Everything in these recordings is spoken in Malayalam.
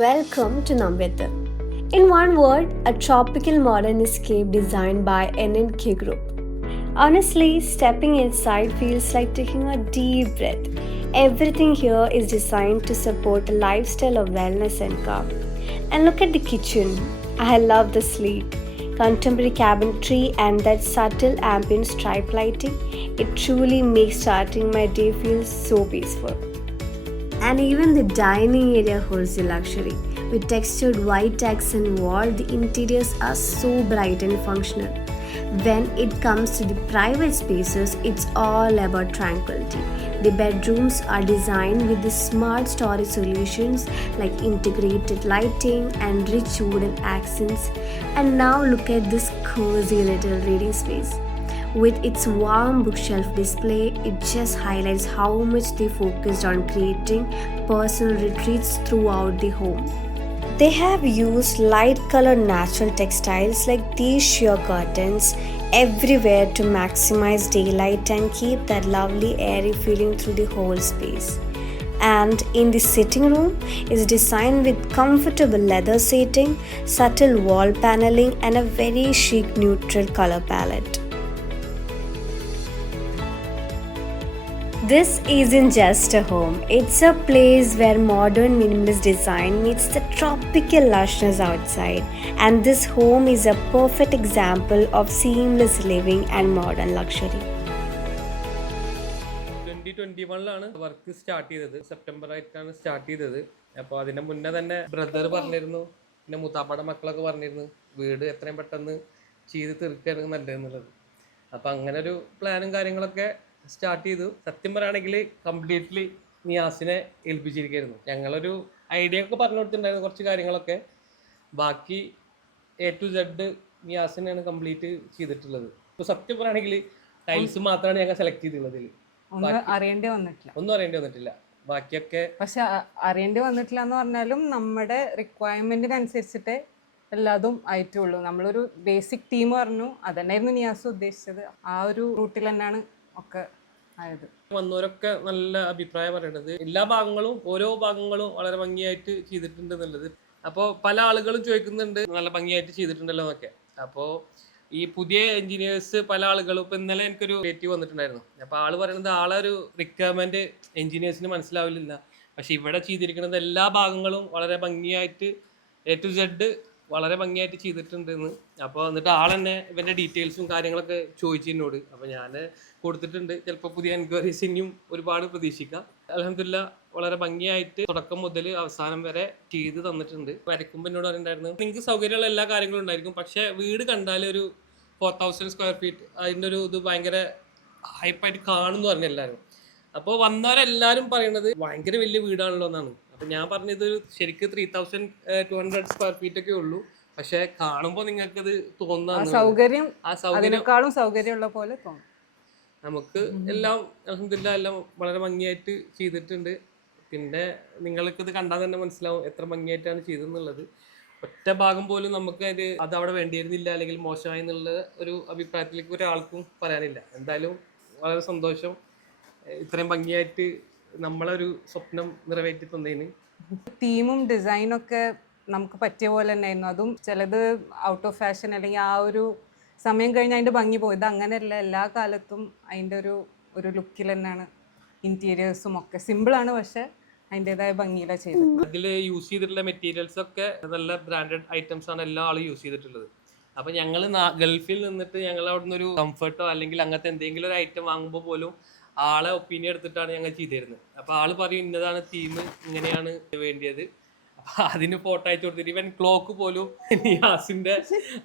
Welcome to Nambetar. In one word, a tropical modern escape designed by NNK Group. Honestly, stepping inside feels like taking a deep breath. Everything here is designed to support a lifestyle of wellness and calm. And look at the kitchen. I love the sleek, contemporary cabinetry and that subtle ambient stripe lighting. It truly makes starting my day feel so peaceful. And even the dining area holds the luxury. With textured white accent wall, the interiors are so bright and functional. When it comes to the private spaces, it's all about tranquility. The bedrooms are designed with the smart storage solutions like integrated lighting and rich wooden accents. And now look at this cozy little reading space. With its warm bookshelf display, it just highlights how much they focused on creating personal retreats throughout the home. They have used light colored natural textiles like these sheer curtains everywhere to maximize daylight and keep that lovely airy feeling through the whole space. And in the sitting room is designed with comfortable leather seating, subtle wall paneling, and a very chic neutral color palette. This isn't just a home, it's a place where modern minimalist design meets the tropical lushness outside. And this home is a perfect example of seamless living and modern luxury. 2021 work start ചെയ്തത് സെപ്റ്റംബർ ആയിട്ടാണ് സ്റ്റാർട്ട് ചെയ്തത്. അപ്പോൾ അതിന്റെ മുന്നേ തന്നെ ബ്രദർ പറഞ്ഞിരുന്നു, പിന്നെ മുത്താപ്പാടെ മക്കളൊക്കെ പറഞ്ഞിരുന്നു വീട് എത്രയും പെട്ടെന്ന് ചെയ്ത് തീർക്കുകയാണെങ്കിൽ നല്ലതെന്നുള്ളത്. അപ്പോൾ അങ്ങനെ ഒരു പ്ലാനും കാര്യങ്ങളൊക്കെ സ്റ്റാർട്ട് ചെയ്തു. സത്യം പറയുകയാണെങ്കിൽ കംപ്ലീറ്റ്ലി നിയാസിനെ ഏൽപ്പിച്ചിരിക്കുകയായിരുന്നു. ഞങ്ങളൊരു ഐഡിയ ഒക്കെ പറഞ്ഞു കൊടുത്തിട്ടുണ്ടായിരുന്നു കുറച്ച് കാര്യങ്ങളൊക്കെ. ബാക്കി A to Z നിയാസിനെയാണ് കംപ്ലീറ്റ് ചെയ്തിട്ടുള്ളത്. ഇപ്പോൾ സത്യം പറയുകയാണെങ്കിൽ ടൈൽസ് മാത്രമാണ് ഞങ്ങൾ സെലക്ട് ചെയ്തിട്ടുള്ളത്. ഒന്നും അറിയേണ്ടി വന്നിട്ടില്ല. ബാക്കിയൊക്കെ പക്ഷെ അറിയേണ്ടി വന്നിട്ടില്ല എന്ന് പറഞ്ഞാലും നമ്മുടെ റിക്വയർമെന്റിനനുസരിച്ചിട്ട് എല്ലാതും ആയിട്ടുള്ളൂ. നമ്മളൊരു ബേസിക് തീം പറഞ്ഞു, അതന്നെയായിരുന്നു നിയാസ് ഉദ്ദേശിച്ചത്. ആ ഒരു റൂട്ടിൽ തന്നെയാണ് ഒക്കെ ആയത്. വന്നവരൊക്കെ നല്ല അഭിപ്രായം പറയണത് എല്ലാ ഭാഗങ്ങളും ഓരോ ഭാഗങ്ങളും വളരെ ഭംഗിയായിട്ട് ചെയ്തിട്ടുണ്ട് എന്നുള്ളത്. അപ്പോൾ പല ആളുകളും ചോദിക്കുന്നുണ്ട് നല്ല ഭംഗിയായിട്ട് ചെയ്തിട്ടുണ്ടല്ലോ എന്നൊക്കെ. അപ്പോൾ ഈ പുതിയ എഞ്ചിനീയേഴ്സ് പല ആളുകളും ഇപ്പം ഇന്നലെ എനിക്കൊരു റിലേറ്റീവ് വന്നിട്ടുണ്ടായിരുന്നു. അപ്പോൾ ആള് പറയുന്നത് ആളെ ഒരു റിക്വയർമെന്റ് എഞ്ചിനീയേഴ്സിന് മനസ്സിലാവില്ല. പക്ഷെ ഇവിടെ ചെയ്തിരിക്കുന്നത് എല്ലാ ഭാഗങ്ങളും വളരെ ഭംഗിയായിട്ട് A to Z വളരെ ഭംഗിയായിട്ട് ചെയ്തിട്ടുണ്ടെന്ന്. അപ്പോൾ എന്നിട്ട് ആളെന്നെ ഇവൻ്റെ ഡീറ്റെയിൽസും കാര്യങ്ങളൊക്കെ ചോദിച്ചു എന്നോട്. അപ്പോൾ ഞാൻ കൊടുത്തിട്ടുണ്ട്. ചിലപ്പോൾ പുതിയ എൻക്വയറീസ് ഇനിയും ഒരുപാട് പ്രതീക്ഷിക്കാം. അൽഹംദുലില്ലാ വളരെ ഭംഗിയായിട്ട് തുടക്കം മുതൽ അവസാനം വരെ ചെയ്ത് തന്നിട്ടുണ്ട്. വരയ്ക്കുമ്പോൾ എന്നോട് പറയുന്നുണ്ടായിരുന്നു നിങ്ങൾക്ക് സൗകര്യമുള്ള എല്ലാ കാര്യങ്ങളും ഉണ്ടായിരിക്കും, പക്ഷേ വീട് കണ്ടാൽ ഒരു 4000 സ്ക്വയർ ഫീറ്റ് അതിൻ്റെ ഒരു ഇത് ഭയങ്കര ഹൈപ്പായിട്ട് കാണുമെന്ന് പറഞ്ഞു എല്ലാവരും. അപ്പോൾ വന്നവരെല്ലാവരും പറയുന്നത് ഭയങ്കര വലിയ വീടാണല്ലോ എന്നാണ്. അപ്പം ഞാൻ പറഞ്ഞത് ശരിക്കും 3200 സ്ക്വയർ ഫീറ്റ് ഒക്കെ ഉള്ളൂ, പക്ഷെ കാണുമ്പോൾ നിങ്ങൾക്കത് തോന്നുന്ന സൗകര്യമുള്ള പോലെ തോന്നും. നമുക്ക് എല്ലാം അൽഹംദുലില്ലാ എല്ലാം വളരെ ഭംഗിയായിട്ട് ചെയ്തിട്ടുണ്ട്. പിന്നെ നിങ്ങൾക്കിത് കണ്ടാൽ തന്നെ മനസ്സിലാവും എത്ര ഭംഗിയായിട്ടാണ് ചെയ്തെന്നുള്ളത്. ഒറ്റ ഭാഗം പോലും നമുക്ക് അത് അവിടെ വേണ്ടിയിരുന്നില്ല അല്ലെങ്കിൽ മോശമായി എന്നുള്ള ഒരു അഭിപ്രായത്തിലേക്ക് ഒരാൾക്കും പറയാനില്ല. എന്തായാലും വളരെ സന്തോഷം ഇത്രയും ഭംഗിയായിട്ട് നമ്മളൊരു സ്വപ്നം നിറവേറ്റി തന്നതിന്. തീമും ഡിസൈനൊക്കെ നമുക്ക് പറ്റിയ പോലെ തന്നെയായിരുന്നു. അതും ചിലത് ഔട്ട് ഓഫ് ഫാഷൻ അല്ലെങ്കിൽ ആ ഒരു സമയം കഴിഞ്ഞ് അതിൻ്റെ ഭംഗി പോയത് അങ്ങനെയല്ല. എല്ലാ കാലത്തും അതിൻ്റെ ഒരു ലുക്കിൽ തന്നെയാണ് ഇൻറ്റീരിയേഴ്സും ഒക്കെ. സിമ്പിളാണ്, പക്ഷെ അതിൻ്റെതായ ഭംഗിയിലാണ് ചെയ്തത്. അതിൽ യൂസ് ചെയ്തിട്ടുള്ള മെറ്റീരിയൽസ് ഒക്കെ നല്ല ബ്രാൻഡഡ് ഐറ്റംസ് ആണ് എല്ലാ ആളും യൂസ് ചെയ്തിട്ടുള്ളത്. അപ്പം ഞങ്ങൾ ഗൾഫിൽ നിന്നിട്ട് ഞങ്ങൾ അവിടെ നിന്ന് ഒരു കംഫർട്ടോ അല്ലെങ്കിൽ അങ്ങനത്തെ എന്തെങ്കിലും ഒരു ഐറ്റം വാങ്ങുമ്പോൾ പോലും ആളെ ഒപ്പീനിയൻ എടുത്തിട്ടാണ് ഞങ്ങൾ ചെയ്തിരുന്നത്. അപ്പോൾ ആള് പറയും ഇന്നതാണ് തീം, ഇങ്ങനെയാണ് വേണ്ടിയത്. അപ്പം അതിന് ഫോട്ടോ അയച്ചു കൊടുത്തിട്ട് ഇവൻ ക്ലോക്ക് പോലും നിയാസിന്റെ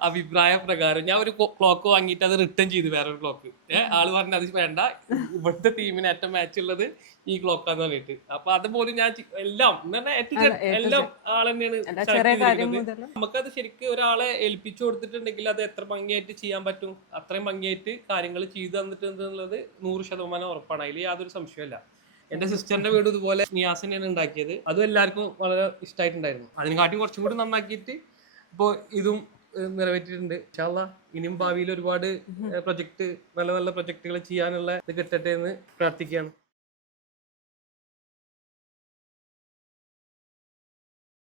അഭിപ്രായ പ്രകാരം ഞാൻ ഒരു ക്ലോക്ക് വാങ്ങിയിട്ട് അത് റിട്ടേൺ ചെയ്തു വേറൊരു ക്ലോക്ക്. ആള് പറഞ്ഞു അത് വേണ്ട, ഇവിടുത്തെ തീമിന് ഏറ്റവും മാച്ച് ഉള്ളത് ഈ ക്ലോക്കാന്ന് പറഞ്ഞിട്ട്. അപ്പൊ അതുപോലും ഞാൻ എല്ലാം എല്ലാം ആൾ തന്നെയാണ്. നമുക്കത് ശരിക്കും ഒരാളെ ഏൽപ്പിച്ചു കൊടുത്തിട്ടുണ്ടെങ്കിൽ അത് എത്ര ഭംഗിയായിട്ട് ചെയ്യാൻ പറ്റും അത്രയും ഭംഗിയായിട്ട് കാര്യങ്ങൾ ചെയ്തു തന്നിട്ടുണ്ടെന്നുള്ളത് 100% ഉറപ്പാണ്. അതിൽ യാതൊരു സംശയമല്ല. എന്റെ സിസ്റ്ററിന്റെ വീട് ഇതുപോലെ നിയാസ് തന്നെയാണ് ഉണ്ടാക്കിയത്. അതും എല്ലാവർക്കും വളരെ ഇഷ്ടമായിട്ടുണ്ടായിരുന്നു. അതിനെക്കാട്ടി കുറച്ചും കൂടി നന്നാക്കിയിട്ട് ഇപ്പോൾ ഇതും നിറവേറ്റിയിട്ടുണ്ട്. ഇൻഷാ അല്ലാഹ് ഇനിയും ഭാവിയിൽ ഒരുപാട് പ്രൊജക്ട് നല്ല നല്ല പ്രൊജക്ടുകൾ ചെയ്യാനുള്ള ഇത് കിട്ടട്ടെ എന്ന് പ്രാർത്ഥിക്കുകയാണ്.